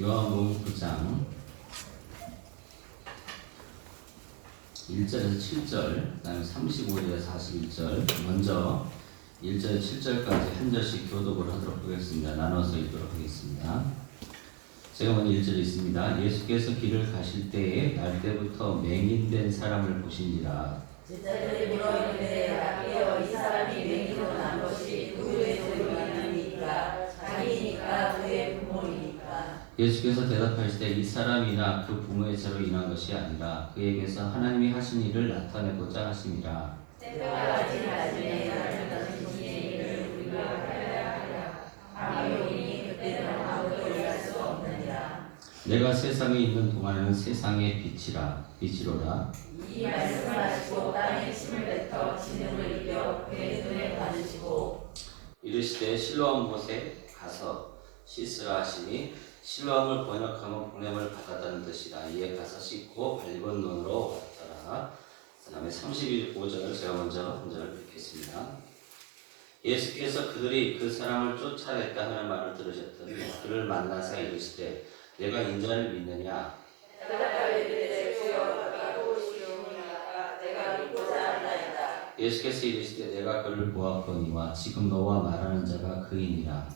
요한복음 9장 1절에서 7절, 그 다음에 35절에서 41절, 먼저 1절, 7절까지 한 절씩 교독을 하도록 하겠습니다. 나눠서 읽도록 하겠습니다. 제가 먼저 1절에 있습니다. 예수께서 길을 가실 때에 날 때부터 맹인된 사람을 보신지라. 제자들이 물어 이르되 라비여 이 사람이 맹인으로 난 것이 누구의 죄로 인함이니까? 자기니까 그의 부모이니까? 예수께서 대답하시되 이 사람이나 그 부모의 죄로 인한 것이 아니라 그에게서 하나님이 하신 일을 나타내고자 하심이라. 때가 아직 낮음에 나를 다스리신 일을 우리가 하여야 하랴. 아미오니 그때는 아무도 일할 수 없느니라. 내가 세상에 있는 동안에는 세상의 빛이로라. 이 말씀을 하시고 땅에 침을 뱉어 진흙을 이겨 그의 눈에 받으시고 이르시되 실로암 곳에 가서 씻으라 하시니 실로암을 번역하면 보냄을 받았다는 뜻이라. 이에 가서 씻고 밟은 눈으로 왔더라. 그 다음에 35절 제가 먼저 한 절 읽겠습니다. 예수께서 그들이 그 사람을 쫓아냈다 하는 말을 들으셨더니 그를 만나서 이르시되 내가 인자를 믿느냐? 예수께서 이르시되 내가 그를 보았거니와 지금 너와 말하는 자가 그이니라.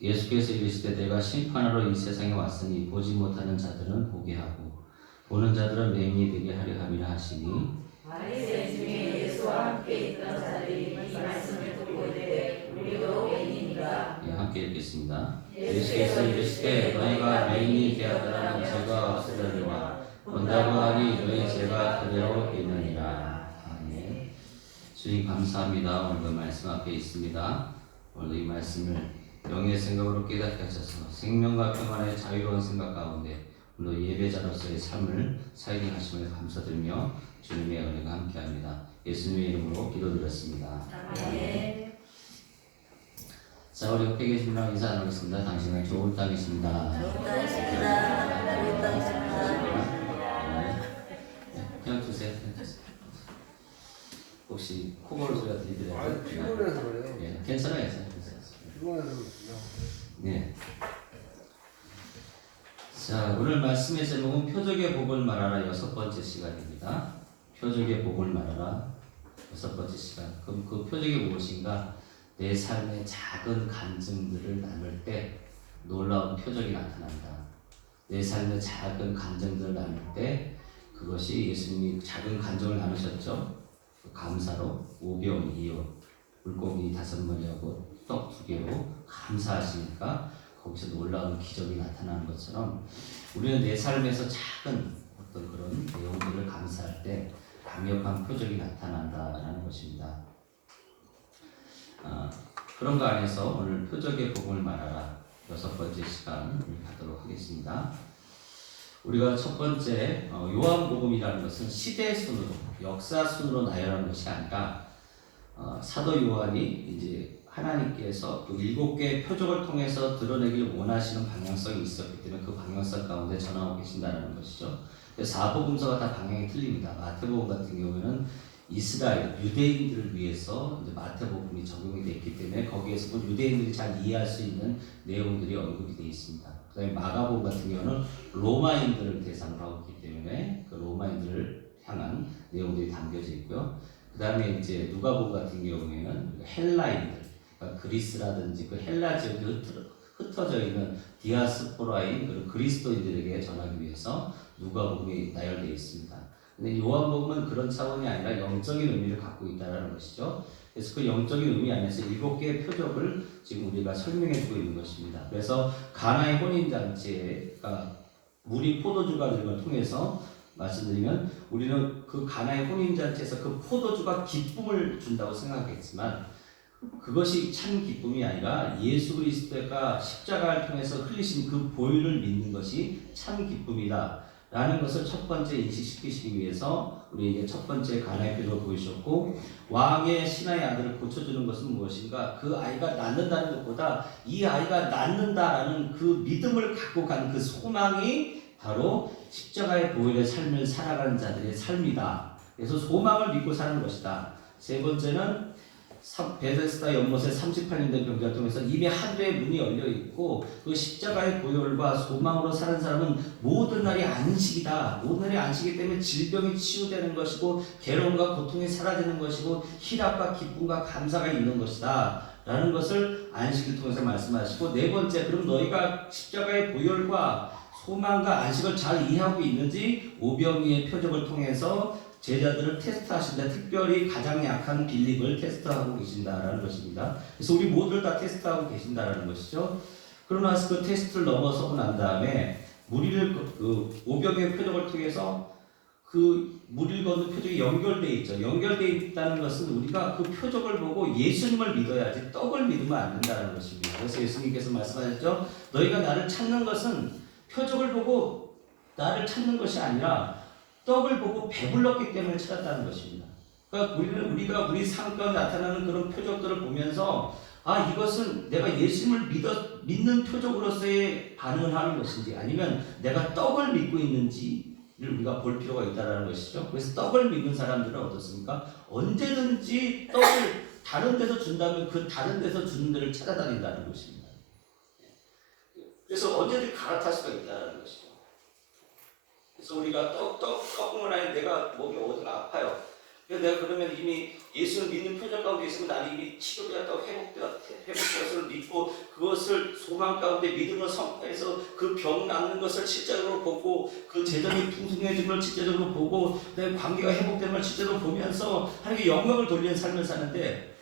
예수께서 이르시되 내가 심판하러 이 세상에 왔으니 보지 못하는 자들은 보게 하고 보는 자들은 맹인이 되게 하려 함이라 하시니 바리새인 중에 예수와 함께 있던 자들이 이 말씀을 듣고 이르되 우리도 맹인이라. 함께 읽겠습니다. 예수께서 이르시되 너희가 맹인이 되었다라는 죄가 없으려니와 본다고 하니 너희 죄가 그대로 있느니라. 아멘. 주님 감사합니다. 오늘도 말씀 앞에 있습니다. 오늘 이 말씀을 영의 생각으로 깨닫게 하셔서 생명과 평안의 자유로운 생각 가운데 오늘 예배자로서의 삶을 살게 하심을 감사드리며 주님의 은혜가 함께합니다. 예수님의 이름으로 기도드렸습니다. 아멘. 자, 우리 옆에 계신 분랑 인사 나누겠습니다. 당신은 좋은 땅이십니다. 좋은 땅이십니다. 좋은 땅이십니다. 그냥 두세요. 혹시 코골 소리가 들리더라고요? 피곤해서 그래요. 예, 괜찮아요. 피곤해서 그래요. 네. 자, 오늘 말씀의 제목은 표적의 복을 말하라 6번째 시간입니다. 표적의 복을 말하라 6번째 시간. 그럼 그 표적이 무엇인가? 내 삶의 작은 간증들을 나눌 때 놀라운 표적이 나타난다. 내 삶의 작은 간증들을 나눌 때 그것이 예수님이 작은 간증을 나누셨죠. 감사로 5병 2호 물고기 5마리하고 떡 2개로 감사하시니까 거기서 놀라운 기적이 나타나는 것처럼 우리는 내 삶에서 작은 어떤 그런 내용들을 감사할 때 강력한 표적이 나타난다라는 것입니다. 그런 거 안에서 오늘 표적의 복음을 말하라 6번째 시간을 가도록 하겠습니다. 우리가 첫 번째 요한복음이라는 것은 시대 순으로 역사 순으로 나열하는 것이 아니라 사도 요한이 이제 하나님께서 그 7개의 표적을 통해서 드러내기를 원하시는 방향성이 있었기 때문에 그 방향성 가운데 전하고 계신다는 것이죠. 사복음서가 다 방향이 틀립니다. 마태복음 같은 경우에는 이스라엘 유대인들을 위해서 이제 마태복음이 적용이 되어 있기 때문에 거기에서 유대인들이 잘 이해할 수 있는 내용들이 언급이 되어 있습니다. 그 다음에 마가복음 같은 경우는 로마인들을 대상으로 하고 있기 때문에 그 로마인들을 향한 내용들이 담겨져 있고요. 그 다음에 이제 누가복음 같은 경우에는 헬라인들, 그러니까 그리스라든지 그 헬라 지역에 흩어져 있는 디아스포라인 그런 그리스도인들에게 전하기 위해서 누가복음이 나열되어 있습니다. 근데 요한복음은 그런 차원이 아니라 영적인 의미를 갖고 있다는 것이죠. 그래서 그 영적인 의미 안에서 7개의 표적을 지금 우리가 설명해주고 있는 것입니다. 그래서 가나의 혼인잔치가 물이 포도주가 되는 걸 통해서 말씀드리면 우리는 그 가나의 혼인잔치에서 그 포도주가 기쁨을 준다고 생각했지만 그것이 참 기쁨이 아니라 예수 그리스도가 십자가를 통해서 흘리신 그 보혈을 믿는 것이 참 기쁨이다 라는 것을 첫 번째 인식시키시기 위해서 우리에게 첫 번째 가나의 표적을 보이셨고, 왕의 신하의 아들을 고쳐주는 것은 무엇인가? 그 아이가 낳는다는 것보다 이 아이가 낳는다라는 그 믿음을 갖고 간 그 소망이 바로 십자가의 보혈의 삶을 살아가는 자들의 삶이다. 그래서 소망을 믿고 사는 것이다. 세 번째는 베데스다 연못에 38년 된 병자를 통해서 이미 하늘의 문이 열려 있고 그 십자가의 보혈과 소망으로 사는 사람은 모든 날이 안식이다. 모든 날이 안식이기 때문에 질병이 치유되는 것이고 괴로움과 고통이 사라지는 것이고 희락과 기쁨과 감사가 있는 것이다 라는 것을 안식을 통해서 말씀하시고, 네 번째, 그럼 너희가 십자가의 보혈과 소망과 안식을 잘 이해하고 있는지 오병이의 표적을 통해서 제자들을 테스트하신다. 특별히 가장 약한 빌립을 테스트하고 계신다라는 것입니다. 그래서 우리 모두를 다 테스트하고 계신다라는 것이죠. 그러고 나서 그 테스트를 넘어서고 난 다음에 무리를 오병이의 표적을 통해서 그 무리를 걷는 표적이 연결되어 있죠. 연결되어 있다는 것은 우리가 그 표적을 보고 예수님을 믿어야지 떡을 믿으면 안 된다는 것입니다. 그래서 예수님께서 말씀하셨죠. 너희가 나를 찾는 것은 표적을 보고 나를 찾는 것이 아니라 떡을 보고 배불렀기 때문에 찾았다는 것입니다. 그러니까 우리가 우리 삶 가운데 나타나는 그런 표적들을 보면서 이것은 내가 예수님을 믿는 표적으로서의 반응을 하는 것인지 아니면 내가 떡을 믿고 있는지를 우리가 볼 필요가 있다는 것이죠. 그래서 떡을 믿는 사람들은 어떻습니까? 언제든지 떡을 다른 데서 준다면 그 다른 데서 주는 데를 찾아다닌다는 것입니다. 그래서 언제든지 갈아탈 수가 있다는 것이죠. 그래서 우리가 떡뿐만 아니라 내가 몸이 어디가 아파요. 그래서 내가 그러면 이미 예수를 믿는 표적 가운데 있으면 나는 이미 치료되었다고 회복되었음을 믿고 그것을 소망 가운데 믿음을 선포해서 그 병 낫는 것을 실제적으로 보고 그 재정이 풍성해진 걸 실제적으로 보고 내 관계가 회복되는 걸 실제적으로 보면서 하나님께 영광을 돌리는 삶을 사는데,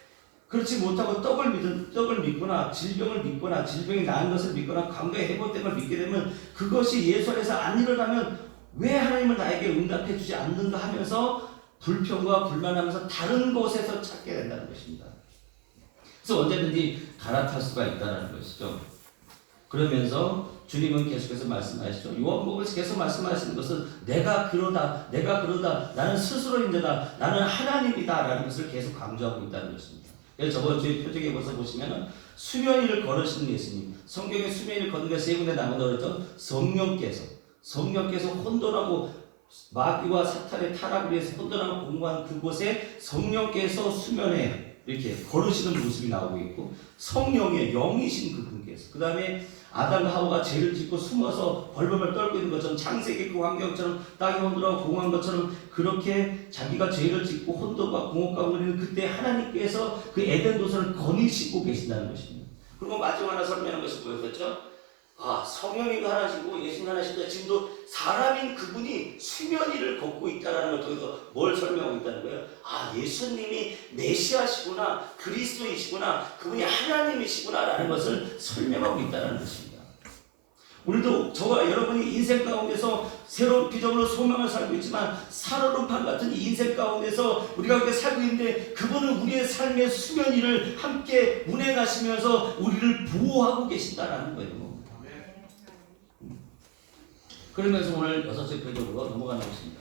그렇지 못하고 떡을 믿거나 질병을 믿거나 질병이 나은 것을 믿거나 관계가 회복된 걸 믿게 되면 그것이 예수 안에서 안 일어나면 왜 하나님은 나에게 응답해 주지 않는가 하면서 불평과 불만하면서 다른 곳에서 찾게 된다는 것입니다. 그래서 언제든지 갈아탈 수가 있다는 것이죠. 그러면서 주님은 계속해서 말씀하시죠. 요한복음에서 계속 말씀하시는 것은 내가 그러다, 나는 스스로 힘들다, 나는 하나님이다 라는 것을 계속 강조하고 있다는 것입니다. 그래서 저번 주에 표적에 보시면 수면 위를 걸으시는 예수님, 성경에 수면 위를 걷는 게 세 군데 나온다고 그랬죠. 성령께서 혼돈하고 마귀와 사탄의 타락을 위해서 혼돈하고 공부한 그곳에 성령께서 수면에 이렇게 걸으시는 모습이 나오고 있고, 성령의 영이신 그분께서, 그 다음에 아담과 하와가 죄를 짓고 숨어서 벌벌벌 떨고 있는 것처럼 창세기 그 환경처럼 땅이 혼돈하고 공허한 것처럼 그렇게 자기가 죄를 짓고 혼돈과 공허 가운데 있는 그때 하나님께서 그 에덴 도서를 거니시고 계신다는 것입니다. 그리고 마지막 하나 설명하는 것이 뭐였죠? 성령님도 하나시고 예수님 하나신데 지금도 사람인 그분이 수면 위를 걷고 있다는 걸 통해서 뭘 설명하고 있다는 거예요? 예수님이 메시아시구나, 그리스도이시구나, 그분이 하나님이시구나 라는 것을 설명하고 있다는 것입니다. 우리도 저와 여러분이 인생 가운데서 새로운 비전으로 소망을 살고 있지만 살얼음판 같은 인생 가운데서 우리가 그렇게 살고 있는데 그분은 우리의 삶의 수면 위를 함께 운행하시면서 우리를 보호하고 계신다는 거예요. 그러면서 오늘 6째 표적으로 넘어가는 것입니다.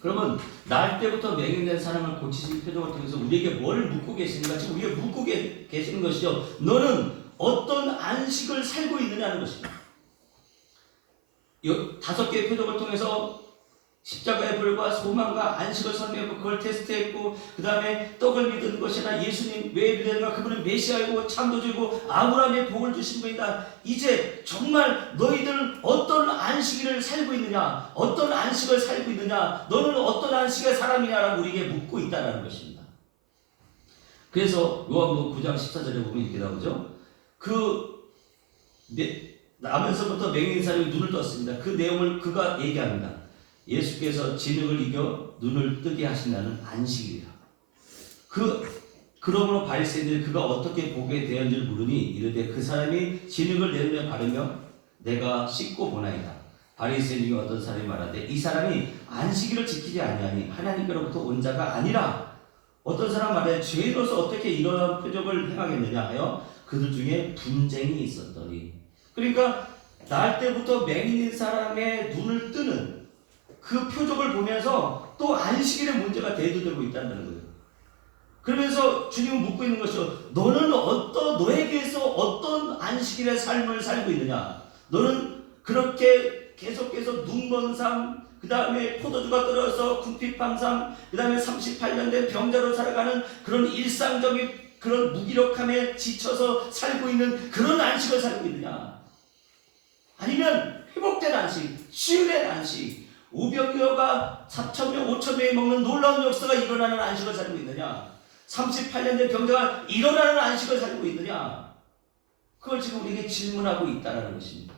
그러면 날 때부터 맹인된 사람을 고치신 표적을 통해서 우리에게 뭘 묻고 계시는가? 지금 우리가 묻고 계시는 것이죠. 너는 어떤 안식을 살고 있느냐는 것입니다. 5개의 표적을 통해서 십자가의 불과 소망과 안식을 설명했고 그걸 테스트했고, 그 다음에 떡을 믿는 것이나 예수님 왜 믿는가? 그분은 메시아이고 참도주이고 아브라함의 복을 주신 분이다. 이제 정말 너희들 어떤 안식일을 살고 있느냐, 어떤 안식을 살고 있느냐, 너는 어떤 안식의 사람이냐라고 우리에게 묻고 있다는 것입니다. 그래서 요한복음 9장 14절에 보면 이렇게 나오죠. 나면서부터 맹인 사람이 눈을 떴습니다. 그 내용을 그가 얘기합니다. 예수께서 진흙을 이겨 눈을 뜨게 하신다는 안식이라. 그러므로 바리새인들이 그가 어떻게 보게 되었는지를 물으니 이르되 그 사람이 진흙을 내 눈에 바르며 내가 씻고 보나이다. 바리새인 중에 어떤 사람이 말하되 이 사람이 안식일을 지키지 아니하니 하나님께로부터 온 자가 아니라. 어떤 사람 말하되 죄인으로서 어떻게 이러한 표적을 행하겠느냐 하여 그들 중에 분쟁이 있었더니. 그러니까 날 때부터 맹인인 사람의 눈을 뜨는 그 표적을 보면서 또 안식일의 문제가 대두되고 있다는 거예요. 그러면서 주님은 묻고 있는 것이죠. 너는 너에게서 어떤 안식일의 삶을 살고 있느냐? 너는 그렇게 계속해서 눈먼 삶, 그 다음에 포도주가 떨어져서 궁핍함상, 그 다음에 38년 된 병자로 살아가는 그런 일상적인 그런 무기력함에 지쳐서 살고 있는 그런 안식을 살고 있느냐? 아니면 회복된 안식, 치유된 안식, 500여가 4,000명, 5,000명이 먹는 놀라운 역사가 일어나는 안식을 살고 있느냐? 38년 된 병자가 일어나는 안식을 살고 있느냐? 그걸 지금 우리에게 질문하고 있다는 것입니다.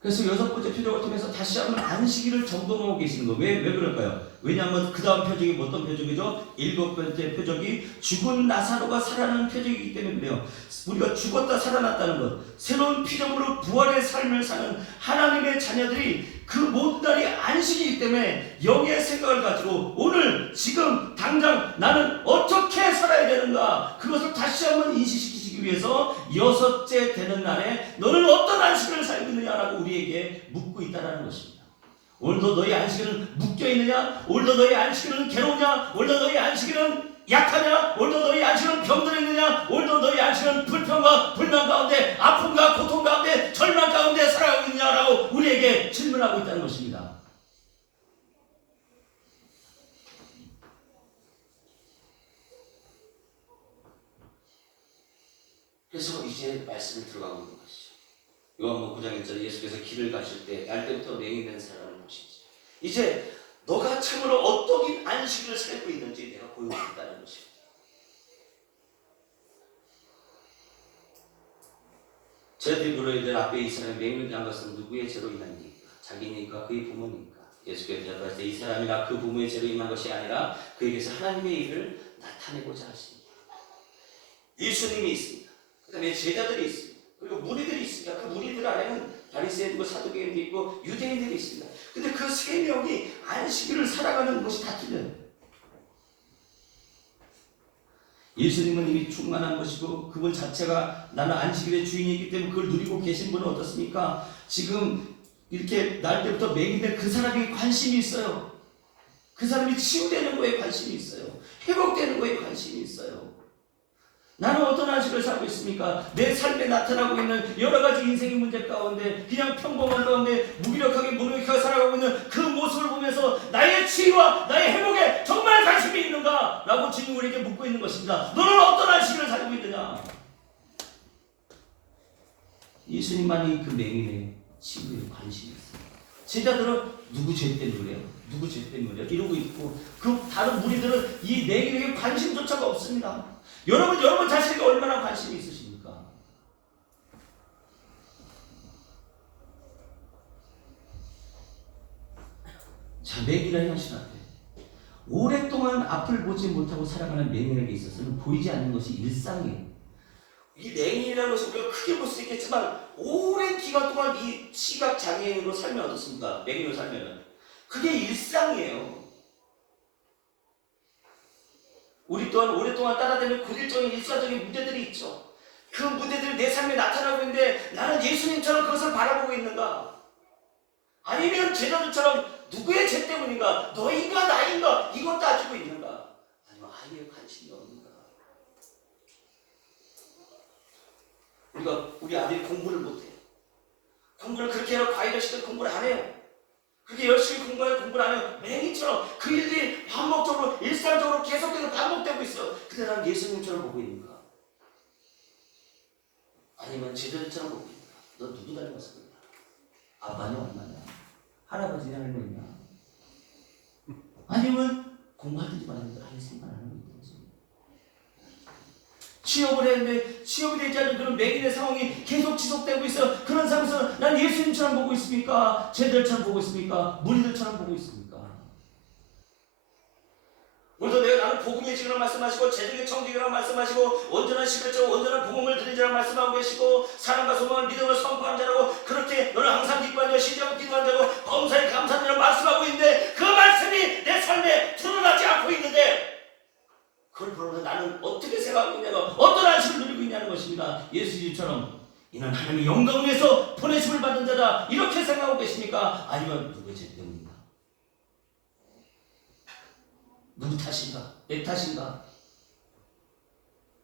그래서 여섯 번째 표적을 통해서 다시 한번 안식일을 점검하고 계시는 거예요. 왜 그럴까요? 왜냐하면 그 다음 표적이 어떤 표적이죠? 일곱 번째 표적이 죽은 나사로가 살아나는 표적이기 때문에 그래요. 우리가 죽었다 살아났다는 것, 새로운 피조물로 부활의 삶을 사는 하나님의 자녀들이 그 모든 날이 안식이기 때문에 영의 생각을 가지고 오늘 지금 당장 나는 어떻게 살아야 되는가, 그것을 다시 한번 인식시키기 위해서 여섯째 되는 날에 너는 어떤 안식을 살고 있느냐라고 우리에게 묻고 있다는 것입니다. 오늘도 너희 안식일은 묶여있느냐? 오늘도 너희 안식일은 괴로우냐? 오늘도 너희 안식일은 약하냐? 오늘도 너희 안식일은 병들어 있느냐? 오늘도 너희 안식일은 불평과 불만 가운데, 아픔과 고통 가운데, 절망 가운데 살아가고 있느냐라고 우리에게 질문하고 있다는 것입니다. 그래서 이제 말씀을 들어가고 있는 것이죠. 요한복음 9장 1절에 예수께서 길을 가실 때 날 때부터 맹인된 사람을 보시지. 이제 너가 참으로 어떠한 안식을 살고 있는지 내가 보여주겠다는 것입니다. 저들이 물어이들 앞에 이 사람이 맹인된 것은 누구의 죄로 인한니까? 자기니까 그의 부모니까? 예수께서 대답하실 때 이 사람이나 그 부모의 죄로 인한 것이 아니라 그에게서 하나님의 일을 나타내고자 하십니다. 예수님이 있습니다. 그 다음에 제자들이 있습니다. 그리고 무리들이 있습니다. 그 무리들 안에는 바리새인도 사두개인도 있고 유대인들이 있습니다. 근데 그 세 명이 안식일을 살아가는 것이 다 틀려요. 예수님은 이미 충만한 것이고 그분 자체가 나는 안식일의 주인이기 때문에 그걸 누리고 계신 분은 어떻습니까? 지금 이렇게 날 때부터 맹인된 그 사람에게 관심이 있어요. 그 사람이 치유되는 거에 관심이 있어요. 회복되는 거에 관심이 있어요. 나는 어떤 안식을 살고 있습니까? 내 삶에 나타나고 있는 여러 가지 인생의 문제 가운데 그냥 평범한 가운데 무기력하게 무능력하게 살아가고 있는 그 모습을 보면서 나의 치유와 나의 회복에 정말 관심이 있는가? 라고 지금 우리에게 묻고 있는 것입니다. 너는 어떤 안식을 살고 있느냐? 예수님만이 그 맹인의 치유에 관심이 있어요. 제자들은 누구 죄 때문에 그래요? 누구 죄 때문에 그래요? 이러고 있고 그 다른 무리들은 이 맹인에게 관심조차가 없습니다. 여러분 자신에게 얼마나 관심이 있으십니까? 자, 맹인의 현실 앞에 오랫동안 앞을 보지 못하고 살아가는 맹인에게 있어서는 보이지 않는 것이 일상이에요. 이 맹인이라는 것이 우리가 크게 볼 수 있겠지만 오랜 기간 동안 이 시각 장애인으로 살면 어떻습니까? 맹인으로 살면은 그게 일상이에요. 우리 또한 오랫동안 따라다니는 고질적인 일상적인 문제들이 있죠. 그 문제들이 내 삶에 나타나고 있는데 나는 예수님처럼 그것을 바라보고 있는가? 아니면 제자들처럼 누구의 죄 때문인가? 너인가 나인가? 이것 따지고 있는가? 아니면 아예 관심이 없는가? 우리 아들이 공부를 못해요. 공부를 그렇게 해서 과외를 시켜 공부를 안 해요. 그렇게 열심히 공부를 안 해요. 맹인처럼 그 일들이 반복적으로 일상적으로 계속해서 반복되고 있어. 근데 난 예수님처럼 보고 있는가? 아니면 제자들처럼 보고 있는가? 너 누구 닮았어? 아빠냐 엄마냐? 할아버지냐 할머니냐? 아니면 공부하든지 말든지 할 생각을 하는 거지. 취업을 했는데 취업이 되지 않는 그런 맹인의 상황이 계속 지속되고 있어. 그런 상황에서 난 예수님처럼 보고 있습니까? 제자들처럼 보고 있습니까? 무리들처럼 보고 있습니까? 오늘도 나는 복음의 지으라 말씀하시고 재정의 청지기라 말씀하시고 온전한 십일조 온전한 복음을 드리자라 말씀하고 계시고 사랑과 소망을 믿음을 선포한 자라고 그렇게 너를 항상 기뻐하며 시정을 기도한 자고 범사에 감사한 자라고 말씀하고 있는데 그 말씀이 내 삶에 드러나지 않고 있는데 그걸 보면서 나는 어떻게 생각하고 있냐고 어떤 안식을 누리고 있냐는 것입니다. 예수님처럼 이는 하나님의 영광을 위해서 보내심을 받은 자다 이렇게 생각하고 계십니까? 아니면 누구의 죄 때문인가? 누구 탓인가? 내 탓인가?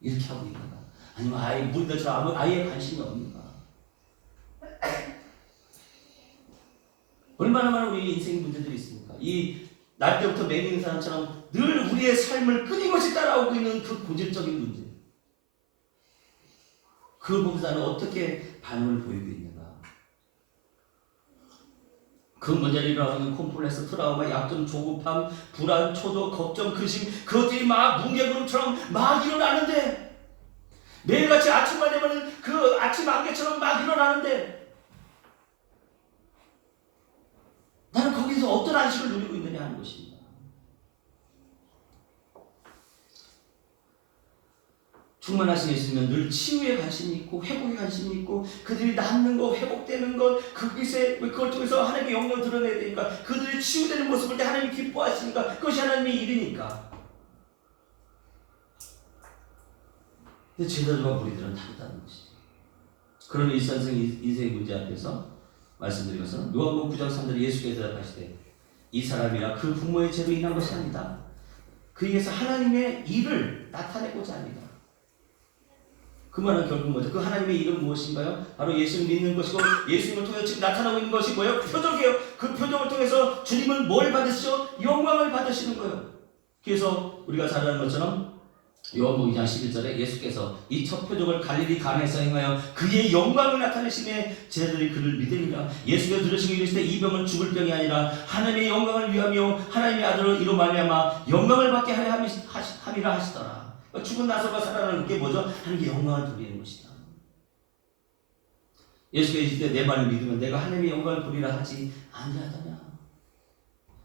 이렇게 하고 있는가? 아니면 아예 무리들처럼 아예 관심이 없는가? 얼마나 많은 우리 인생 문제들이 있습니까? 이 날 때부터 맹인 사람처럼 늘 우리의 삶을 끊임없이 따라오고 있는 그 고질적인 문제. 그걸 보면서 나는 어떻게 반응을 보이고 있는가? 그 문제를 일어나는 콤플렉스, 트라우마, 약점, 조급함, 불안, 초조, 걱정, 근심, 그것들이 막 뭉게구름처럼 막 일어나는데, 매일같이 아침만 되면 그 아침 안개처럼 막 일어나는데, 나는 거기서 어떤 안식을 누리고 있느냐 하는 것입니다. 충만하신 예수님은 늘 치유에 관심이 있고 회복에 관심이 있고 그들이 낫는 것, 회복되는 것, 그걸 통해서 하나님의 영광을 드러내야 되니까 그들이 치유되는 모습을 볼 때 하나님이 기뻐하시니까 그것이 하나님의 일이니까. 근데 제자들과 무리들은 다르다는 것이죠. 그런 인생의 문제 앞에서 말씀드린 것은 요한복음 9장 3절에 예수께서 대답하시되 이 사람이라 그 부모의 죄로 인한 것이 아니다. 그에게서 하나님의 일을 나타내고자 합니다. 그 말은 결국 뭐죠? 그 하나님의 일은 무엇인가요? 바로 예수를 믿는 것이고 예수님을 통해서 지금 나타나고 있는 것이 뭐예요? 표적이에요. 그 표적을 통해서 주님은 뭘 받으시죠? 영광을 받으시는 거예요. 그래서 우리가 잘 아는 것처럼 요한복음 2장 11절에 예수께서 이 첫 표적을 갈릴리 가나에서 행하여 그의 영광을 나타내심에 제자들이 그를 믿으니라. 예수께서 들으시고 이르시되 이 병은 죽을 병이 아니라 하나님의 영광을 위하며 하나님의 아들로 이로 말미암아 영광을 받게 하려 함이라 하시더라. 죽은 나서가 살아나는 게 뭐죠? 하나님께 영광을 돌리는 것이다. 예수께서 이르시되 내 말을 믿으면 내가 하나님의 영광을 돌리라 하지 아니하더냐.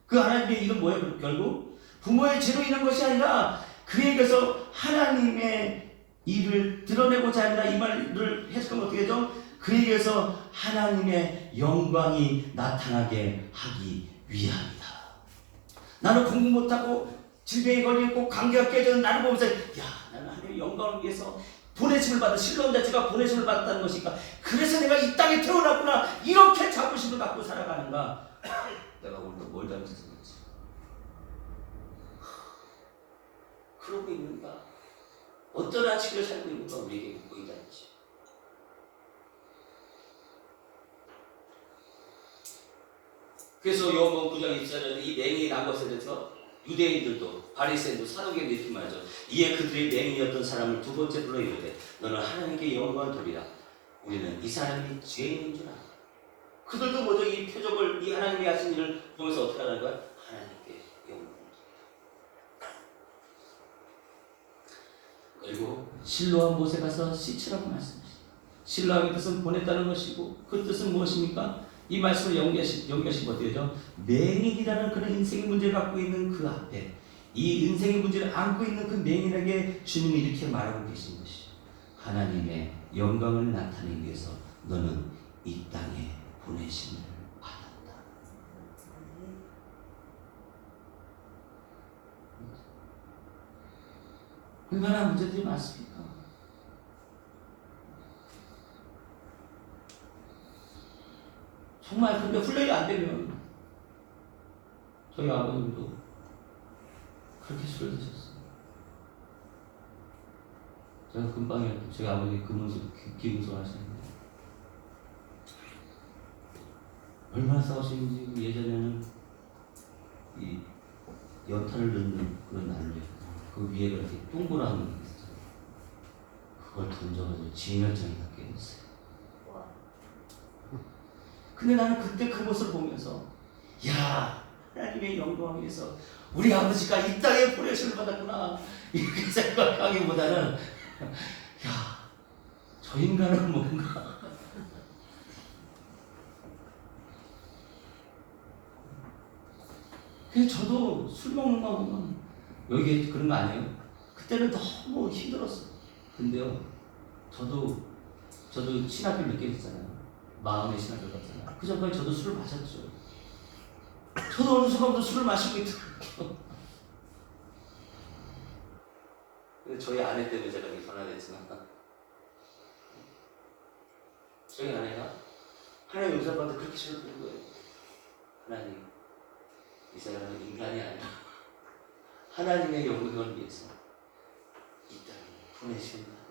그 하나님의 일은 뭐예요? 결국 부모의 죄로 인한 것이 아니라 그에게서 하나님의 일을 드러내고자 한다. 이 말을 해석하면 어떻게 되죠? 그에게서 하나님의 영광이 나타나게 하기 위함이다. 나는 공부 못하고 질병에 걸리고 관계가 깨져는 나를 보면서 야, 나는 하나님의 영광을 위해서 보내심을 받은 실로온 자체가 보내심을 받았다는 것이니까 그래서 내가 이 땅에 태어났구나 이렇게 자부심을 갖고 살아가는가. 내가 오늘 뭘 잘못했는지 그러고 있는가? 어떤 안식을 살고 있는가 우리에게 보이지 않지. 그래서 요한복음 9장 1절에 이 맹인이 난 것에 대해서 유대인들도 바리새인도 사두개인도 이렇게 말하죠. 이에 그들이 맹인이었던 사람을 두 번째 불러 이르되 너는 하나님께 영광을 돌리라. 우리는 이 사람이 죄인인 줄 알아. 그들도 뭐죠? 이 표적을 이 하나님이 하신 일을 보면서 어떻게 하는 거야? 하나님께 영광을 돌리라. 그리고 실로암 못에 가서 씻으라고 말씀하십니다. 실로암의 뜻은 보냈다는 것이고 그 뜻은 무엇입니까? 이 말씀을 연결시키면 어떻게 되죠? 맹인이라는 그런 인생의 문제를 갖고 있는 그 앞에 이 인생의 문제를 안고 있는 그 맹인에게 주님이 이렇게 말하고 계신 것이죠. 하나님의 영광을 나타내기 위해서 너는 이 땅에 보내심을 받았다. 얼마나 문제들이 많습니까? 정말 근데 훈련이 안 되면 저희 아버님도 그렇게 술을 드셨어요. 제가 금방에 저희 아버지 기금소 하시는데 얼마나 싸우시는지. 예전에는 이 연탄을 넣는 그런 난로에 그 위에 이렇게 동그란 게 있었어요. 그걸 던져가지고 진열장에 닿게 했어요. 근데 나는 그때 그 모습을 보면서 야, 하나님의 영광을 위해서 우리 아버지가 이 땅에 보내심을 받았구나 이렇게 생각하기보다는 야, 저 인간은 뭔가 그래서 저도 술 먹는 거 보면 여기 그런 거 아니에요? 그때는 너무 힘들었어요. 근데요, 저도 신학교를 늦게 했잖아요. 마음의 신학교를 갔잖아요. 그 전까지 저도 술을 마셨죠. 저도 어느 순간부터 술을 마시고 있더라고요. 근데 저희 아내 때문에 제가 이렇게 변화됐지만 저희 아내가 하나님 용서받을 그렇게 저를 부른 거예요. 하나님, 이 사람은 인간이 아니라 하나님의 영광을 위해서 이 땅에 보내신 거예요.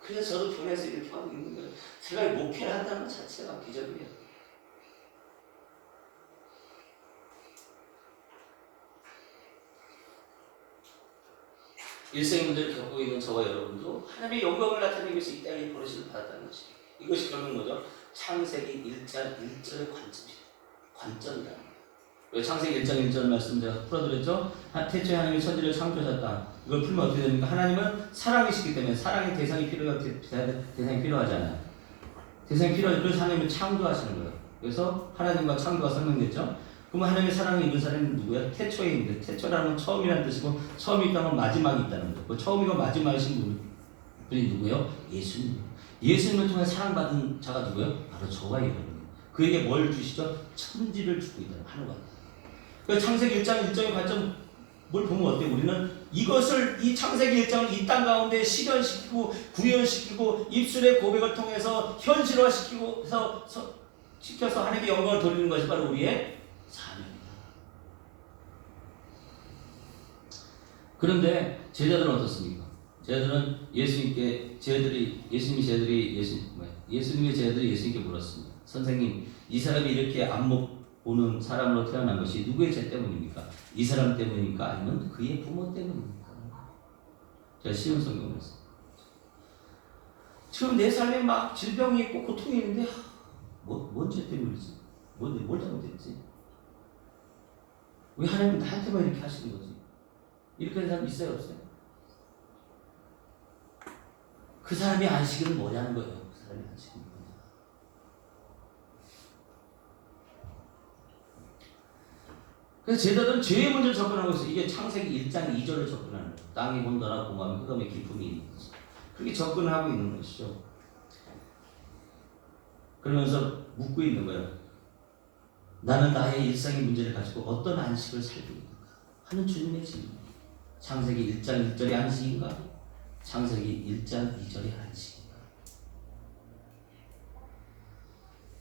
그래서 저도 변해서 이렇게 하고 있는 거예요. 제가 목회를 한다는 것 자체가 기적이에요. 일생의 문제를 겪고 있는 저와 여러분도 하나님의 영광을 나타내기 위해서 이 땅에 버릇을 받았다는 것입니다. 이것이 결국 뭐죠? 창세기 1장 1절의 관점이다. 왜 창세기 1장 1절 말씀 제가 풀어드렸죠? 태초에 하나님이 천지를 창조하셨다. 이걸 풀면 어떻게 됩니까? 하나님은 사랑이시기 때문에 사랑의 대상이 필요하잖아요. 대상이 필요하죠. 그래서 하나님은 창조하시는 거예요. 그래서 하나님과 창조가 설명됐죠. 그러면 하나님의 사랑을 입은 사람이 누구야? 태초에 있는데, 태초라는 건 처음이라는 뜻이고, 처음이 있다면 마지막이 있다는 거예요. 그 처음이고 마지막이신 분이 누구예요? 예수님. 예수님을 통해 사랑받은 자가 누구예요? 바로 저와 여러분이에요. 그에게 뭘 주시죠? 천지를 주고 있다는 하늘과. 그 창세기 1장 1절의 관점 뭘 보면 어때요? 우리는 이것을 이 창세기 1장을 이 땅 가운데 실현시키고 구현시키고 입술의 고백을 통해서 현실화시키고 시켜서 하나님께 영광을 돌리는 것이 바로 우리의 사명입니다. 그런데 제자들은 어떻습니까? 제자들은 예수님의 제자들이 예수님께 물었습니다. 선생님, 이 사람이 이렇게 안목 보는 사람으로 태어난 것이 누구의 죄 때문입니까? 이 사람 때문입니까? 아니면 그의 부모 때문입니까? 제가 쉬운 성경을 했습니다. 지금 내 삶에 막 질병이 있고 고통이 있는데 뭔 죄 때문이지? 뭘 잘못했지? 왜 하나님은 나한테만 이렇게 하시는 거지? 이렇게 하는 사람 있어요, 없어요? 그 사람의 안식은 뭐냐는 거예요. 그 사람의 안식은 뭐냐. 그래서 제자들은 죄의 문제를 접근하고 있어요. 이게 창세기 1장 2절을 접근하는 거예요. 땅이 혼돈하고 공함이 흑암의 기품이 있는 거죠. 그렇게 접근하고 있는 것이죠. 그러면서 묻고 있는 거예요. 나는 나의 일상의 문제를 가지고 어떤 안식을 살고 있는가 하는 주님의 질문. 창세기 1장 1절의 안식인가? 창세기 1장 2절의 안식인가?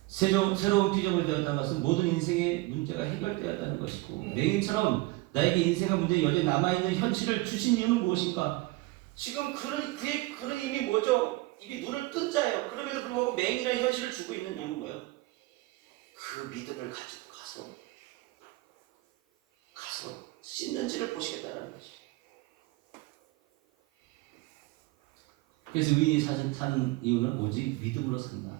새로운 피조물이 되었다는 것은 모든 인생의 문제가 해결되었다는 것이고, 맹인처럼 나에게 인생의 문제에 여전히 남아있는 현실을 주신 이유는 무엇인가? 지금 그런 이미 뭐죠? 이미 눈을 뜬 자예요. 그럼에도 불구하고 맹인한 현실을 주고 있는 이유는 뭐예요? 그 믿음을 가지고 가서 씻는지를 보시겠다는 것이죠. 그래서 의인이 사는 이유는 오직 믿음으로 산다.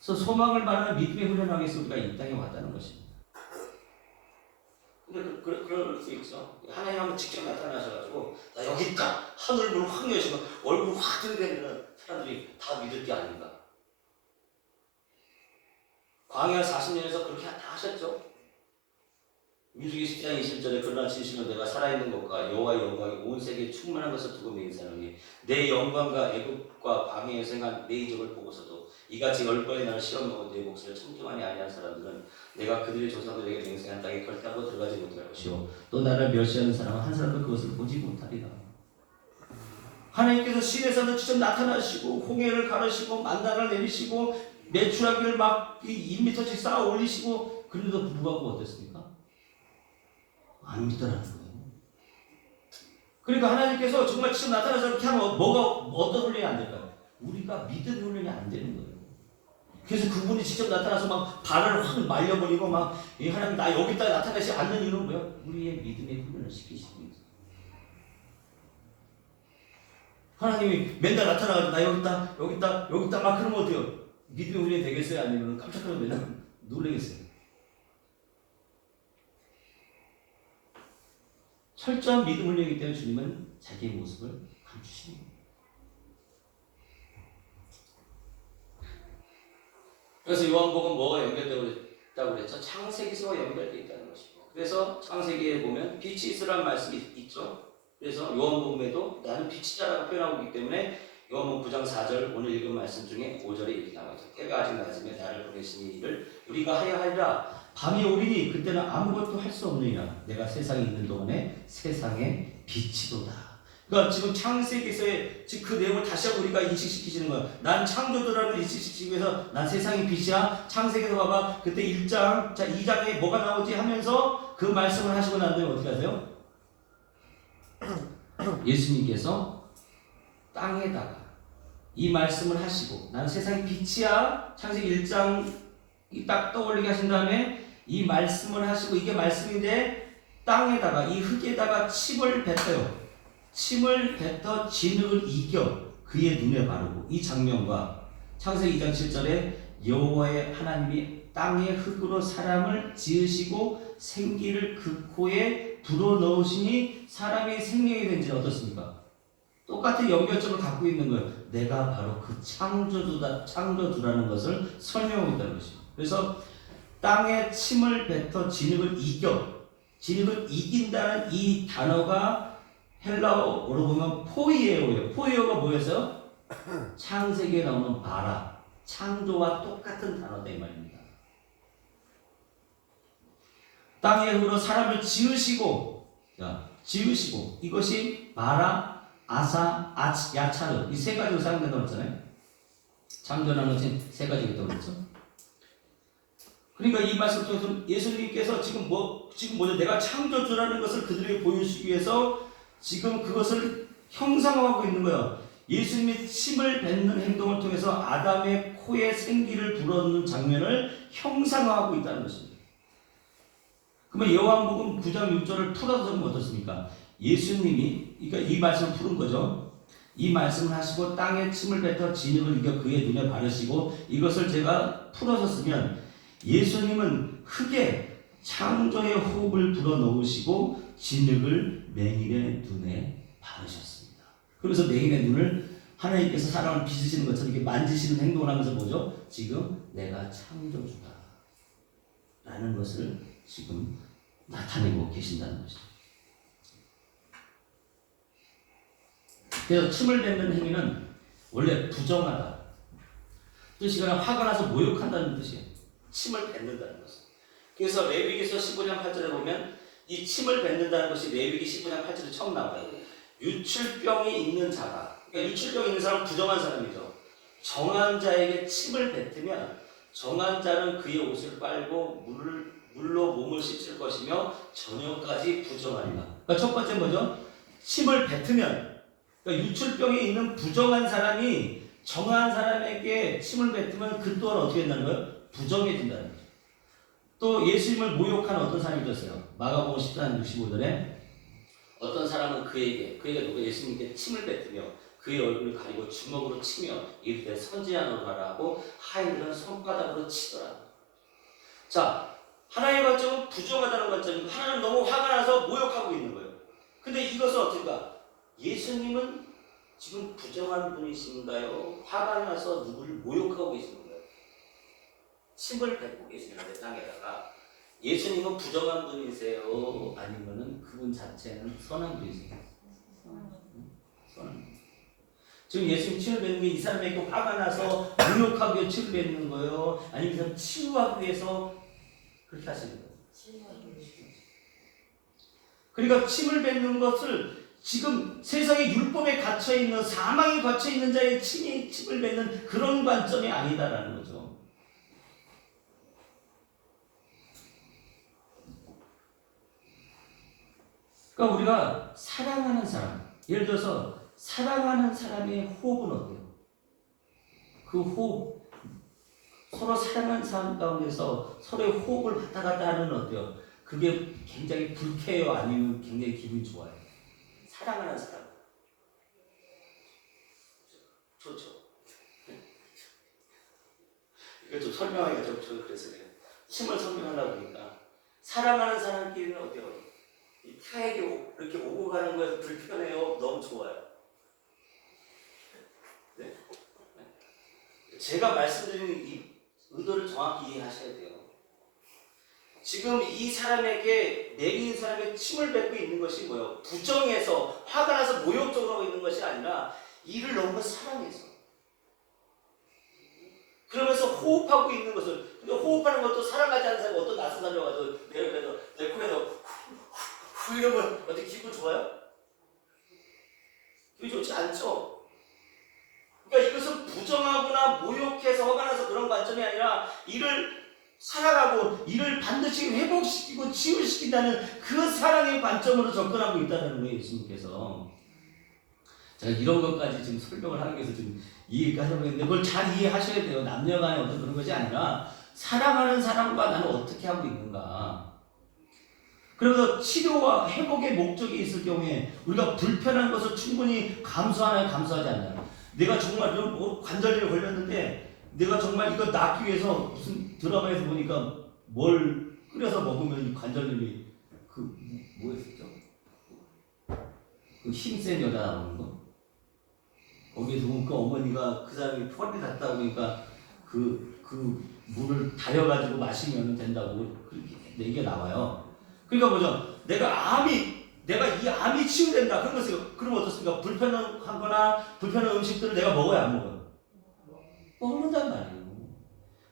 그래서 소망을 말하는 믿음의 훈련을 하기 위해서 우리가 이 땅에 왔다는 것입니다. 근데 그럴 수 있죠. 하나님 한번 직접 나타나셔가지고 나 여기 있다. 하늘문을 확 여시고 얼굴 확 들이대면 사람들이 다 믿을 게 아닌가. 광야 40년에서 그렇게 다 하셨죠. 민수기 10장 20절에 그러나 진실로 내가 살아있는 것과 여호와의 영광이 온 세계에 충만한 것을 두고 믿는 사람이 내 영광과 애굽과 광야에서 행한 내 이적을 보고서도 이같이 10번의 나를 시험하고 내 목소리를 청정하니 아니한 사람들은 내가 그들의 조상들에게 맹세한 땅에 결단하고 들어가지 못할 것이요 또 나를 멸시하는 사람은 한 사람도 그것을 보지 못하리라. 하나님께서 신에서는 직접 나타나시고 홍해를 가르시고 만나를 내리시고 메추라기를 막 2m씩 쌓아 올리시고 그런데도 불구하고 어땠습니까? 안 믿더라는 거예요. 그러니까 하나님께서 정말 직접 나타나서 이렇게 하면 어떤 훈련이 안 될까요? 우리가 믿음 훈련이 안 되는 거예요. 그래서 그분이 직접 나타나서 막 발을 확 말려버리고 막 하나님 나 여기다 나타나지 않는 이유는 뭐예요? 우리의 믿음의 훈련을 시키시는 거예요. 하나님이 맨날 나타나가지고 나 여기 있다 막 그러면 어때요? 믿음의 훈련이 되겠어요? 아니면 깜짝 놀라면 놀라겠어요? 철저한 믿음 훈련이기 때문에 주님은 자기의 모습을 감추시는 거예요. 그래서 요한복음 뭐가 연결되고 있다고 그랬죠? 창세기서와 연결되어 있다는 것입니다. 그래서 창세기에 보면 빛이 있으라는 말씀이 있죠. 그래서 요한복음에도 나는 빛이다라고 표현하고 있기 때문에 요한복음 9장 4절 오늘 읽은 말씀 중에 5절에 이렇게 나와있죠. 때가 아직 낮으면 나를 보내시니 이를 우리가 하여 하리라. 밤이 오리니 그때는 아무것도 할 수 없느니라. 내가 세상에 있는 동안에 세상의 빛이도다. 그러니까 지금 창세기에서의 그 내용을 다시 한번 우리가 인식시키시는 거예요. 난 창조주라는 인식시키기 위해서 난 세상의 빛이야. 창세기에서 봐봐. 그때 1장, 2장에 뭐가 나오지 하면서 그 말씀을 하시고 난 다음에 어떻게 하세요? 예수님께서 땅에다가 이 말씀을 하시고 나는 세상의 빛이야. 창세기 1장이 딱 떠올리게 하신 다음에 이 말씀을 하시고 이게 말씀인데 땅에다가 이 흙에다가 칩을 뱉어요. 침을 뱉어 진흙을 이겨 그의 눈에 바르고, 이 장면과 창세기 2장 7절에 여호와의 하나님이 땅의 흙으로 사람을 지으시고 생기를 그 코에 불어넣으시니 사람이 생명이 된지 어떻습니까? 똑같은 연결점을 갖고 있는 거예요. 내가 바로 그 창조주라는 것을 설명하고 있다는 것입니다. 그래서 땅에 침을 뱉어 진흙을 이긴다는 이 단어가 헬라어로 보면 포이에오예요. 포이에오가 뭐였어요? 창세기에 나오는 바라, 창조와 똑같은 단어다 이 말입니다. 땅에 흙으로 사람을 지으시고, 이것이 마라, 아사, 야차르, 이 세 가지로 사용된다고 했잖아요. 창조라는 것이 세 가지가 있다고 그랬죠. 그러니까 이 말씀을 통해서 예수님께서 지금 뭐죠? 내가 창조주라는 것을 그들에게 보여주기 위해서 지금 그것을 형상화하고 있는 거예요. 예수님이 침을 뱉는 행동을 통해서 아담의 코에 생기를 불어넣는 장면을 형상화하고 있다는 것입니다. 그러면 요한복음 9장 6절을 풀어서 보면 어떻습니까? 예수님이, 그러니까 이 말씀을 푸는 거죠. 이 말씀을 하시고 땅에 침을 뱉어 진흙을 이겨 그의 눈에 바르시고, 이것을 제가 풀어서 쓰면 예수님은 흙에 창조의 호흡을 불어넣으시고 진흙을 맹인의 눈에 바르셨습니다. 그래서 맹인의 눈을 하나님께서 사람을 빚으시는 것처럼 이렇게 만지시는 행동을 하면서 뭐죠? 지금 내가 창조주다 라는 것을 지금 나타내고 계신다는 것이죠. 그래서 침을 뱉는 행위는 원래 부정하다, 뜻이거나 화가 나서 모욕한다는 뜻이에요. 침을 뱉는다는 것은. 그래서 레위기서 15장 8절에 보면 이 침을 뱉는다는 것이 레위기 15장 8절에 처음 나와요. 유출병이 있는 자가, 그러니까 유출병이 있는 사람은 부정한 사람이죠. 정한 자에게 침을 뱉으면 정한 자는 그의 옷을 빨고 물로 몸을 씻을 것이며 저녁까지 부정하리라. 그러니까 첫 번째 뭐죠? 침을 뱉으면, 그러니까 유출병이 있는 부정한 사람이 정한 사람에게 침을 뱉으면 그 또한 어떻게 된다는 거예요? 부정해진다는 거죠. 또 예수님을 모욕한 어떤 사람이 있었어요. 마가복음 14장 65절에 어떤 사람은 그에게 누가 예수님께 침을 뱉으며 그의 얼굴을 가리고 주먹으로 치며 이르되 선지자 노라라 하고 하인들은 손바닥으로 치더라. 자, 하나님의 관점은 부정하다는 관점이고 하나는 너무 화가 나서 모욕하고 있는 거예요. 근데 이것은 어떨까? 예수님은 지금 부정한 분이신가요? 화가 나서 누구를 모욕하고 계시는 거예요? 침을 뱉고 계시는데 땅에다가 예수님은 부정한 분이세요? 아니면은 그분 자체는 선한 분이세요? 선한 분. 지금 예수님 침을 뱉는 게 이 사람에게 화가 나서 모욕하기 위해 침을 뱉는 거예요? 아니면 치유하기 위해서 그렇게 하시는 거예요? 그러니까 침을 뱉는 것을 지금 세상의 율법에 갇혀있는, 사망에 갇혀있는 자의 침을 뱉는 그런 관점이 아니다라는 거죠. 그러니까 우리가 사랑하는 사람, 예를 들어서 사랑하는 사람의 호흡은 어때요? 그 호흡, 서로 사랑하는 사람 가운데서 서로의 호흡을 왔다 갔다 하는 건 어때요? 그게 굉장히 불쾌해요? 아니면 굉장히 기분이 좋아요? 사랑하는 사람. 좋죠. 이거 좀 설명하기가 좀 그래서 그래요. 침을 설명하려고 하니까 사랑하는 사람끼리는 어때요? 이 타에게 이렇게 오고 가는 거에서 불편해요? 너무 좋아요? 네? 제가 말씀드리는 이 의도를 정확히 이해하셔야 돼요. 지금 이 사람에게 내린 사람의 침을 뱉고 있는 것이 뭐예요? 부정해서 화가 나서 모욕적으로 하고 있는 것이 아니라 이를 너무 사랑해서, 그러면서 호흡하고 있는 것을, 근데 호흡하는 것도 사랑하지 않는 사람이 어떤 낯선 사람이 와서 내 옆에서 내 코에서 후 이러면 어떻게 기분 좋아요? 기분 좋지 않죠? 그러니까 이것은 부정하거나 모욕해서 화가 나서 그런 관점이 아니라 이를 사랑하고 이를 반드시 회복시키고 치유시킨다는 그 사랑의 관점으로 접근하고 있다는 거예요, 예수님께서. 제가 이런 것까지 지금 설명을 하기 위해서 지금 이해가 하려고 했는데 그걸 잘 이해하셔야 돼요. 남녀간의 어떤 그런 것이 아니라 사랑하는 사람과 나는 어떻게 하고 있는가. 그래서 치료와 회복의 목적이 있을 경우에 우리가 불편한 것을 충분히 감수하나요? 감수하지 않나요? 내가 정말 관절염에 걸렸는데 내가 정말 이거 낫기 위해서 무슨 드라마에서 보니까 뭘 끓여서 먹으면 이 관절염이 뭐였었죠? 그 힘센 여자 나오는 거. 거기에서 보면 그 어머니가 그 사람이 펄이 났다 보니까 그 물을 달여가지고 마시면 된다고 그렇게 얘기가 나와요. 그러니까 뭐죠? 내가 이 암이 치유된다. 그러면 어떻습니까? 불편한 음식들을 내가 먹어야 안 먹어요? 먹는단 말이에요.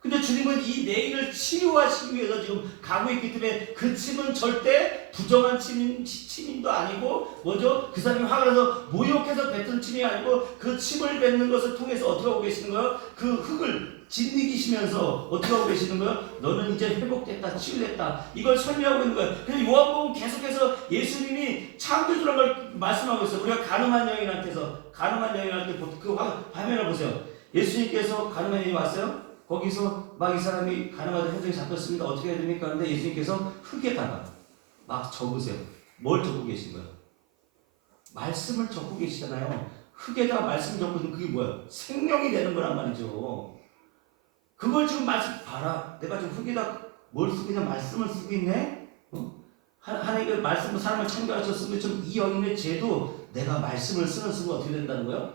근데 주님은 이 내인을 치료하시기 위해서 지금 가고 있기 때문에 그 침은 절대 부정한 침도 아니고 뭐죠? 그 사람이 화가 나서 모욕해서 뱉은 침이 아니고 그 침을 뱉는 것을 통해서 어떻게 하고 계시는 거예요? 그 흙을 짓이기시면서 어떻게 하고 계시는 거예요? 너는 이제 회복됐다, 치유됐다. 이걸 설명하고 있는 거예요. 그래서 요한복음 계속해서 예수님이 창조주라는 걸 말씀하고 있어요. 우리가 가늠한 여인한테 그 화면을 보세요. 예수님께서 가늠한 여인이 왔어요. 거기서 막 이 사람이 가늠하던 현장에 잡혔습니다. 어떻게 해야 됩니까? 그런데 예수님께서 흙에다가 막 적으세요. 뭘 적고 계신 거예요? 말씀을 적고 계시잖아요. 흙에다가 말씀 적고 있는 그게 뭐야? 생명이 되는 거란 말이죠. 그걸 지금 봐라. 내가 지금 흙에다 뭘 쓰고 있냐? 말씀을 쓰고 있네? 하나님의 말씀으로 사람을 창조하셨으면 좀 이 여인의 죄도 내가 말씀을 쓰는 순간 어떻게 된다는 거예요?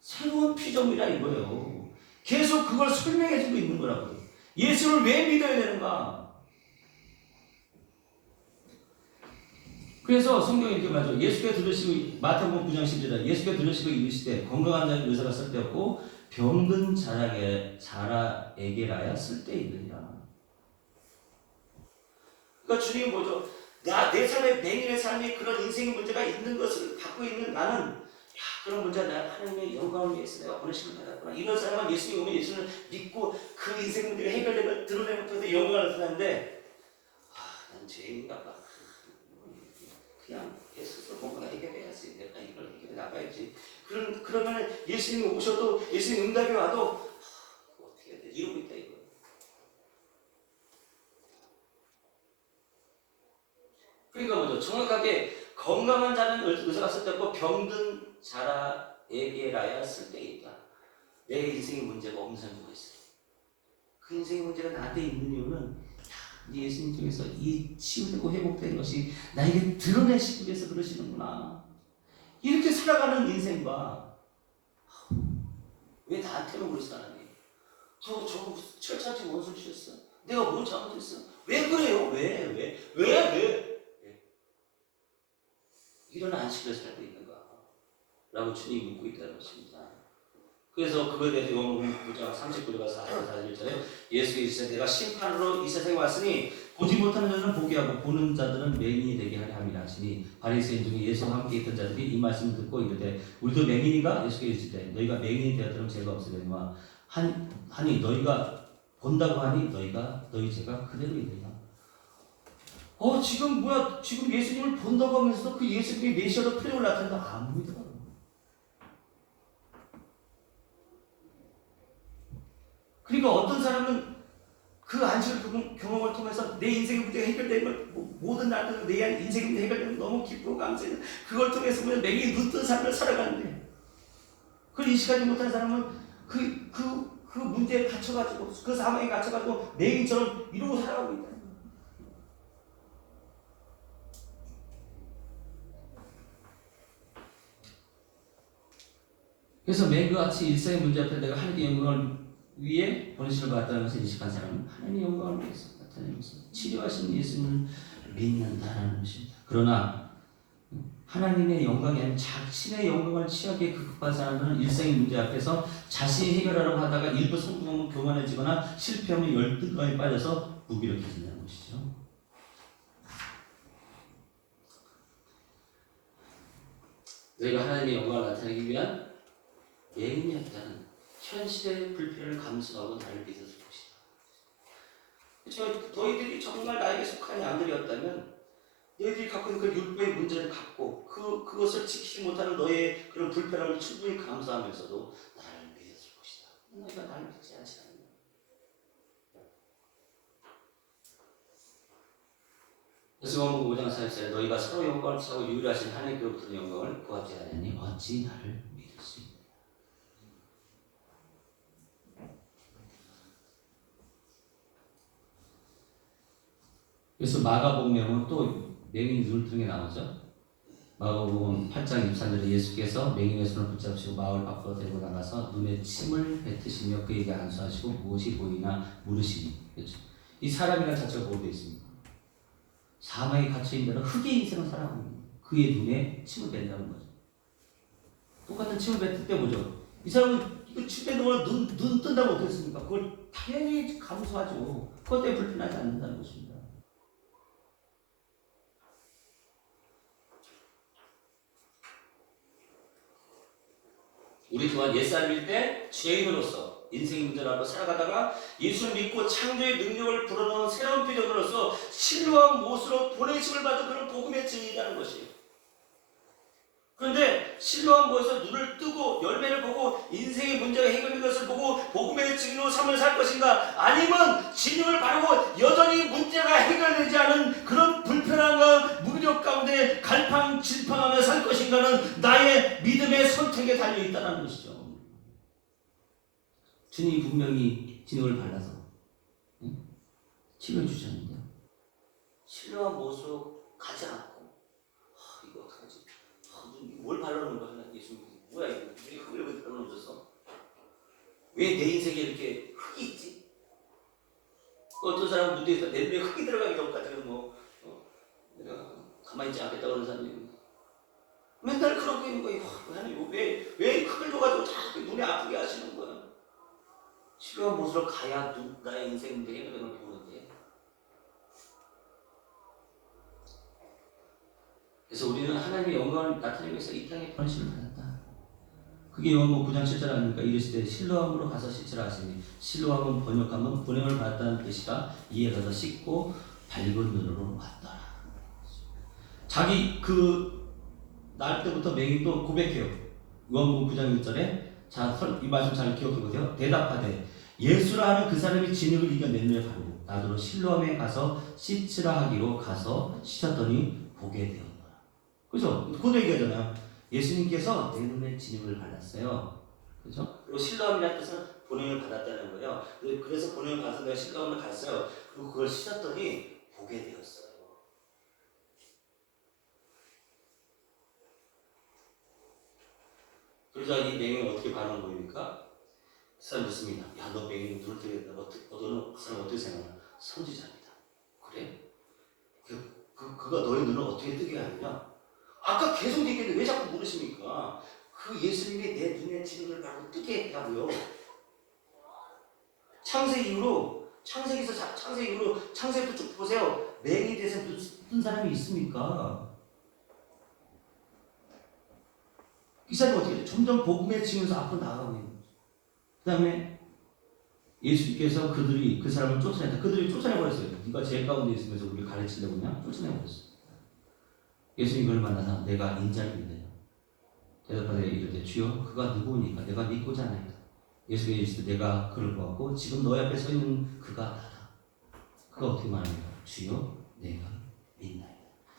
새로운 피조물이라 이거예요. 계속 그걸 설명해주고 있는 거라고요. 예수를 왜 믿어야 되는가? 그래서 성경이 이렇게 말하죠. 예수께서 들으시고 마태복음 9장 10절에 예수께서 들으시고 이르시되 건강한 자는 의사가 쓸데없고 병든 자라에게라야 쓸데있느니라. 그러니까 주님은 뭐죠? 내 삶에 맹인의 삶이 그런 인생의 문제가 있는 것을 갖고 있는 나는 그런 문제가 내가 하나님의 영광을 위해서 내가 보내심을 받았구나. 이런 사람은 예수님 오면 예수를 믿고 그 인생 문제가 해결되면 드러내면서 영광을 나타나는데 난 죄인인가 봐. 그냥 스스로 뭔가 해결해야지. 내가 이걸 해결해 나가야지. 그러면 예수님이 오셔도 예수님 응답이 와도 어떻게 해야 돼? 이러고 있다 이거. 그러니까 뭐죠? 정확하게 건강한 자는 의사가 쓸데없고 병든 자라에게라야 쓸데있다. 내 인생의 문제가 없는 사람이 누가 있어요? 그 인생의 문제가 나한테 있는 이유는 예수님 통해서 이 치유되고 회복된 것이 나에게 드러내시기 위해서 그러시는구나. 이렇게 살아가는 인생과 왜 나한테만 그러지 않았니? 저 철저하게 원수를 주셨어. 내가 뭘 잘못했어? 왜 그래요? 왜? 이런 안식을 살고 있는가? 라고 주님이 묻고 있다는 것입니다. 그래서 그거에 대해서 요한복음 9장 39절과 41절에 예수께서 이르시되 내가 심판으로 이 세상에 왔으니 보지 못하는 자들은 보게 하고 보는 자들은 맹인이 되게 하려 함이라 하시니 바리새인 중에 예수와 함께 있던 자들이 이 말씀을 듣고 이르되 우리도 맹인인가? 예수께서 이르시되 너희가 맹인이 되었더면 죄가 없으려니와 하니 너희가 본다고 하니 너희 죄가 그대로 있느냐. 지금 예수님을 본다고 하면서 그 예수님이 메시아로 표적을 나타낸다 안 믿어. 그러니까 어떤 사람은 그 안식을 경험을 통해서 내 인생의 문제가 해결되는 걸 모든 날들 내 인생의 문제가 해결되는 걸 너무 기쁘고 감사해요. 그걸 통해서 그냥 맹이 눕던 삶을 살아가는데 그걸 인식하지 못한 사람은 그 문제에 갇혀가지고 그 상황에 갇혀가지고 맹인처럼 이러고 살아가고 있다. 그래서 맹과 같이 일상의 문제 앞에 내가 하나님의 영광을 위해 보내심을 받았다는 것을 인식한 사람은 하나님의 영광을 위해서 나타내면서 치료하시는 예수님을 믿는다라는 것입니다. 그러나 하나님의 영광이 아닌 자신의 영광을 취하기에 급급한 사람들은 일상의 문제 앞에서 자신이 해결하려고 하다가 일부 성공하면 교만해지거나 실패하면 열등감에 빠져서 무기력해진다는 것이죠. 너희가 하나님의 영광을 나타내기 위한 예민이었다는 현실의 불편을 감수하고 나를 믿었을 것이다. 너희들이 정말 나에게 속한 양들이었다면 너희들이 갖고 있는 그 율법의 문제를 갖고 그것을 지키지 못하는 너의 그런 불편함을 충분히 감수하면서도 나를 믿었을 것이다. 너희가 나를 믿지 않지 않느냐. 그래서 요한복음 5장 44절에 너희가 서로 영광을 취하고 유일하신 하나님께로부터 영광을 구하지 않았니 어찌 나를 믿을 수 있느냐. 그래서 마가복음에 또 맹인이 눈을 뜨는 게 나오죠. 마가복음 8장 24절에 예수께서 맹인의 손을 붙잡으시고 마을 밖으로 데리고 나가서 눈에 침을 뱉으시며 그에게 안수하시고 무엇이 보이나 물으시니. 그렇죠? 이 사람이라는 자체가 뭐로 되어 있습니까? 사망에 갇혀있는 대로 흑의 인생을 살아가는 거예요. 그의 눈에 침을 뱉는다는 거죠. 똑같은 침을 뱉을 때 뭐죠? 이 사람은 이거 침 뱉는 걸 눈 뜬다고 어떻겠습니까? 그걸 당연히 감수하죠. 그것 때문에 불편하지 않는다는 것입니다. 우리 또한 옛사람일 때 죄인으로서 인생의 문제를 안고 살아가다가 예수를 믿고 창조의 능력을 불어넣은 새로운 피조물로서 신령한 못으로 보내심을 받은 그런 복음의 증인이라는 것이에요. 그런데 신령한 못에서 눈을 뜨고 열매를 보고 인생의 문제가 해결된 것을 보고 복음의 증인으로 삶을 살 것인가, 아니면 진영을 바르고 여전히 문제가 해결되지 않은 그런 불편함과 무력 가운데 갈팡질팡하며 살 것인가는 나의 믿음의 선택에 달려있다는 것이죠. 주님이 분명히 진영을 발라서 치료해 주셨는데 신령한 못으로 가지 않고 이거 어떡하지? 뭘 발라놓은 거야? 예수님 뭐야 이거? 우리 흙을 왜 발라놓으셨어? 왜 내 인생에 이렇게 흙이 있지? 어떤 사람은 무대에서 내 눈에 흙이 들어가기 전까지는 내가 가만히 있지 않겠다 그러는 사람이 맨날 그러고 있는 거예요. 하나님 왜 흙을 줘가지고 자꾸 눈에 아프게 하시는 거야? 치료한 못으로 가야 나의 인생 문제에 그런 걸 보는데. 그래서 우리는 하나님의 영광을 나타내기 위해서 이 땅에 번심을 받았다. 그게 요한복음 9장 7절 아닙니까? 이르시되 실로암으로 가서 씻으라 하시니, 실로암은 번역하면 보냄을 받았다는 뜻이라 이에 가서 씻고 밝은 눈으로 왔더라. 자기 날 때부터 맹인도 고백해요. 요한복음 9장 1절에 이 말씀 잘 기억해 보세요. 대답하되 예수라 하는 그 사람이 진흙을 이겨 내 눈에 바르고 나더러 실로암에 가서 씻으라 하기로 가서 씻었더니 보게 되었다. 그죠? 그도 얘기하잖아요. 예수님께서 내 눈에 진흙을 발랐어요. 그죠? 그리고 실로암이라는 뜻은 보냄을 받았다는 거예요. 그래서 보냄을 받아서 내가 실로암을 갔어요. 그리고 그걸 씻었더니 보게 되었어요. 그러자 이 맹인은 어떻게 반응 보입니까? 그 사람 묻습니다. 야, 너 맹인 눈을 뜨게 된다. 너는 그 사람 어떻게 생각하냐? 선지자입니다. 그래? 그가 너의 눈을 어떻게 뜨게 하느냐? 아까 계속 얘기했는데 왜 자꾸 물으십니까? 그 예수님이 내 눈에 진흙을 바르고 뜨게 했다고요. 창세기 이후로 창세기부터 쭉 보세요. 맹인에 대해서 뜬 사람이 있습니까? 이 사람이 어떻게 돼? 점점 복음의 증에서 앞으로 나아가고 있는 거죠. 그 다음에 예수님께서 그 사람을 쫓아냈다. 그들이 쫓아내버렸어요. 네가 죄 가운데 있으면서 우리를 가르치려고 그냥 쫓아내버렸어요. 예수님 그를 만나서 내가 인자를 믿느냐? 대답하되 이르되 주여 그가 누구니까 내가 믿고자 하나이다. 예수께서 이르시되 내가 그를 보았고 지금 너희 앞에 서 있는 그가 나다. 그가 어떻게 말합니까? 주여 내가 믿나이다.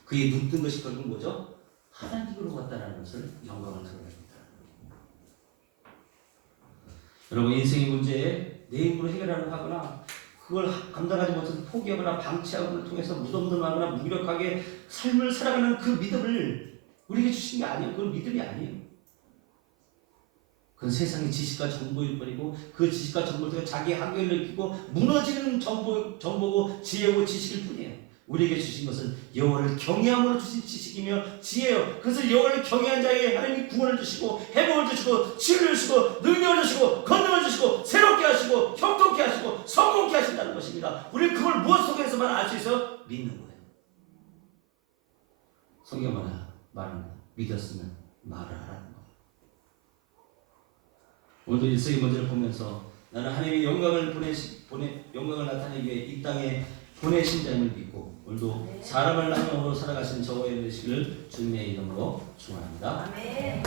그의 눈 뜬 것이 결국 뭐죠? 하나님으로 왔다는 것을 영광을 드러냅니다. 여러분 인생의 문제에 내 힘으로 해결하려고 하거나 그걸 감당하지 못해서 포기하거나 방치하고를 통해서 무덤덤하거나 무기력하게 삶을 살아가는 그 믿음을 우리에게 주신 게 아니에요. 그건 믿음이 아니에요. 그건 세상의 지식과 정보일 뿐이고 그 지식과 정보를 통해 자기의 한계를 느끼고 무너지는 정보고 지혜고 지식일 뿐이에요. 우리에게 주신 것은 여호와를 경외함으로 주신 지식이며 지혜요. 그것을 여호와를 경외한 자에게 하나님이 구원을 주시고 회복을 주시고 치유를 주시고 능력을 주시고 건능을 주시고 새롭게 하시고 형통케 하시고 성공케 하신다는 것입니다. 우리는 그걸 무엇 속에서만 알 수 있어? 믿는 거예요. 성경은 말합니다. 믿었으면 말을 하라는 거예요. 오늘도 일생의 문제를 보면서 나는 하나님의 영광을 영광을 나타내기 위해 이 땅에 보내신 자임을 믿고 오늘도 사람을 나누어 살아가신 저와의 되시기를 주님의 이름으로 축원합니다. 아멘.